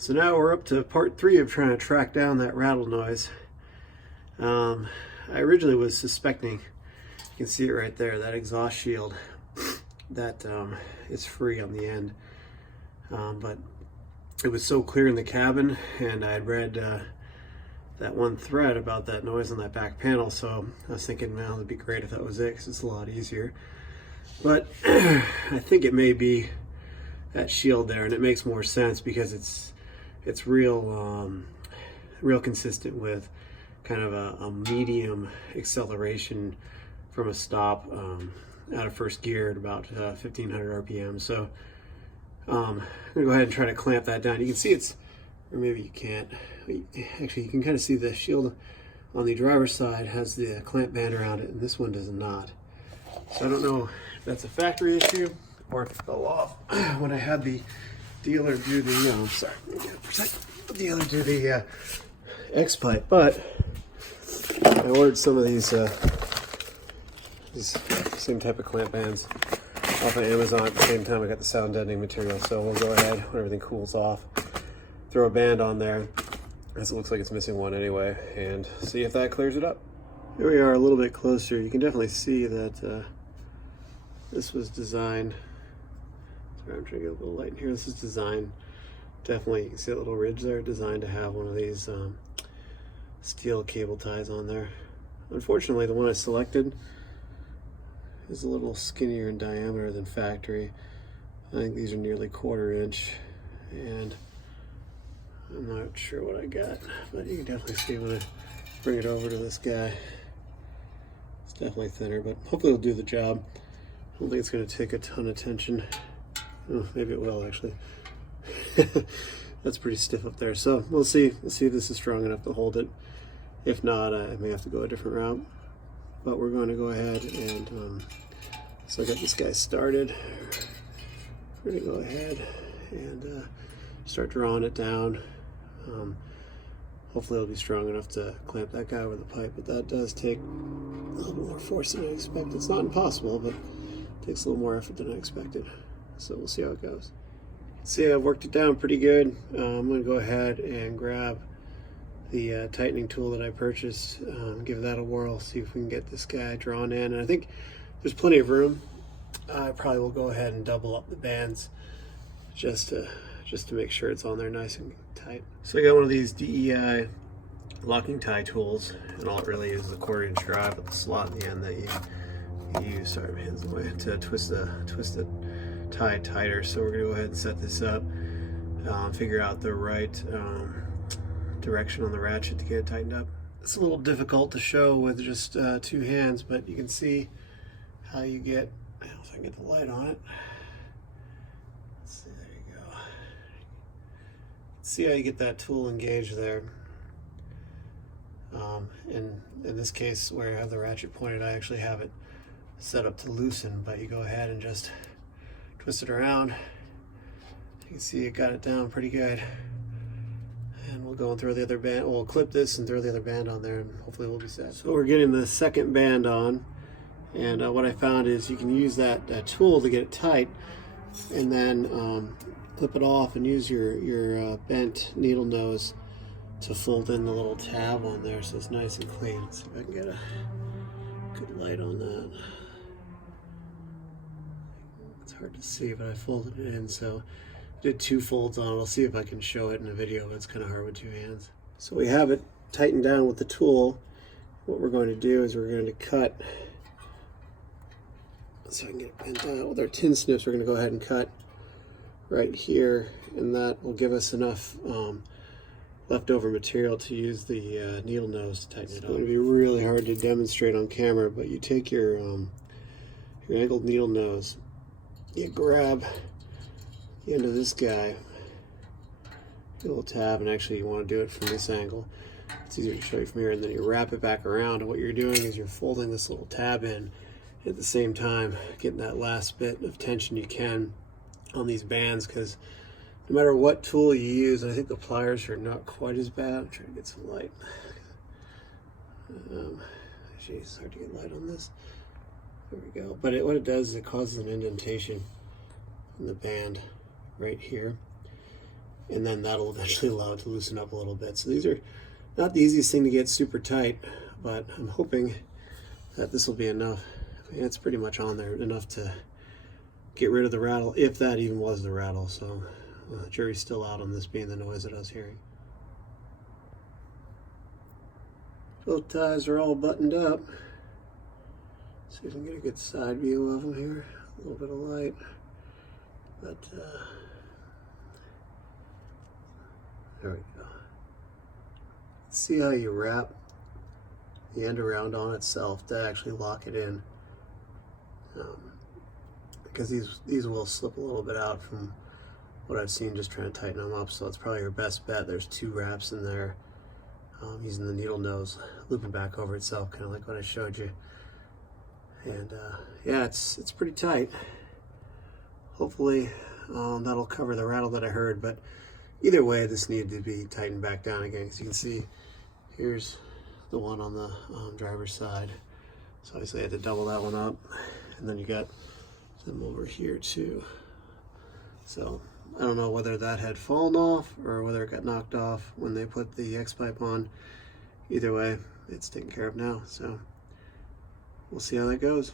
So now we're up to part 3 of trying to track down that rattle noise. I originally was suspecting, you can see it right there, that exhaust shield, that is free on the end. But it was so clear in the cabin, and I had read that one thread about that noise on that back panel, so I was thinking, man, it'd be great if that was it, because it's a lot easier. But I think it may be that shield there, and it makes more sense because it's real consistent with kind of a medium acceleration from a stop out of first gear at about 1500 RPM. So I'm gonna go ahead and try to clamp that down. You can see it's, or maybe you can't. Actually, you can kind of see the shield on the driver's side has the clamp band around it, and this one does not. So I don't know if that's a factory issue or if it fell off when I had the dealer do the, sorry, let me get it for a second. The dealer do the X-pipe, but I ordered some of these same type of clamp bands off of Amazon at the same time I got the sound deadening material. So we'll go ahead, when everything cools off, throw a band on there, as it looks like it's missing one anyway, and see if that clears it up. Here we are a little bit closer. You can definitely see that this was designed, sorry, I'm trying to get a little light in here. This is designed, definitely, you can see that little ridge there, designed to have one of these steel cable ties on there. Unfortunately, the one I selected is a little skinnier in diameter than factory. I think these are nearly 1/4 inch, and I'm not sure what I got, but you can definitely see when I bring it over to this guy. It's definitely thinner, but hopefully it'll do the job. I don't think it's going to take a ton of tension. Oh, maybe it will, actually. That's pretty stiff up there, so we'll see. We'll see if this is strong enough to hold it. If not, I may have to go a different route. But we're going to go ahead and so I got this guy started. We're going to go ahead and start drawing it down. Hopefully it'll be strong enough to clamp that guy with a pipe, but that does take a little bit more force than I expected. It's not impossible, but it takes a little more effort than I expected. So we'll see how it goes. See, I've worked it down pretty good. I'm going to go ahead and grab the tightening tool that I purchased, give that a whirl, see if we can get this guy drawn in. And I think there's plenty of room. I probably will go ahead and double up the bands just to make sure it's on there nice and tight. So I got one of these DEI locking tie tools, and all it really is a 1/4 inch drive with a slot in the end that you use, sorry, my hands away, to twist the tie tighter. So we're gonna go ahead and set this up, figure out the right direction on the ratchet to get it tightened up. It's a little difficult to show with just 2 hands, but you can see how you get, if I can get the light on it. Let's see, there you go. See how you get that tool engaged there. In this case, where I have the ratchet pointed, I actually have it set up to loosen, but you go ahead and just twist it around. You can see it got it down pretty good. And we'll go and throw the other band, we'll clip this and throw the other band on there, and hopefully we'll be set. So we're getting the second band on, and what I found is you can use that tool to get it tight, and then clip it off and use your bent needle nose to fold in the little tab on there so it's nice and clean. Let's see if I can get a good light on that. It's hard to see, but I folded it in, so I did 2 folds on it. I'll see if I can show it in a video, but it's kind of hard with 2 hands. So we have it tightened down with the tool. What we're going to do is we're going to cut, so I can get it bent out. With our tin snips, we're going to go ahead and cut right here, and that will give us enough leftover material to use the needle nose to tighten it up. It's going to be really hard to demonstrate on camera, but you take your angled needle nose, you grab the end of this guy, get a little tab, and actually you want to do it from this angle. It's easier to show you from here, and then you wrap it back around, and what you're doing is you're folding this little tab in at the same time, getting that last bit of tension you can on these bands, because no matter what tool you use, and I think the pliers are not quite as bad. I'm trying to get some light. Actually, it's hard to get light on this. There we go. But what it does is it causes an indentation in the band right here. and then that'll eventually allow it to loosen up a little bit. So these are not the easiest thing to get super tight, but I'm hoping that this will be enough. I mean, it's pretty much on there enough to get rid of the rattle, if that even was the rattle. So the jury's still out on this being the noise that I was hearing. Both ties are all buttoned up. See if I can get a good side view of them here. A little bit of light, but there we go. See how you wrap the end around on itself to actually lock it in, because these will slip a little bit out from what I've seen just trying to tighten them up. So it's probably your best bet. There's 2 wraps in there, using the needle nose looping back over itself, kind of like what I showed you. And yeah, it's pretty tight. Hopefully that'll cover the rattle that I heard, but either way, this needed to be tightened back down again, because you can see here's the one on the driver's side. So obviously I had to double that one up, and then you got some over here too. So I don't know whether that had fallen off or whether it got knocked off when they put the X-pipe on. Either way, it's taken care of now, so we'll see how that goes.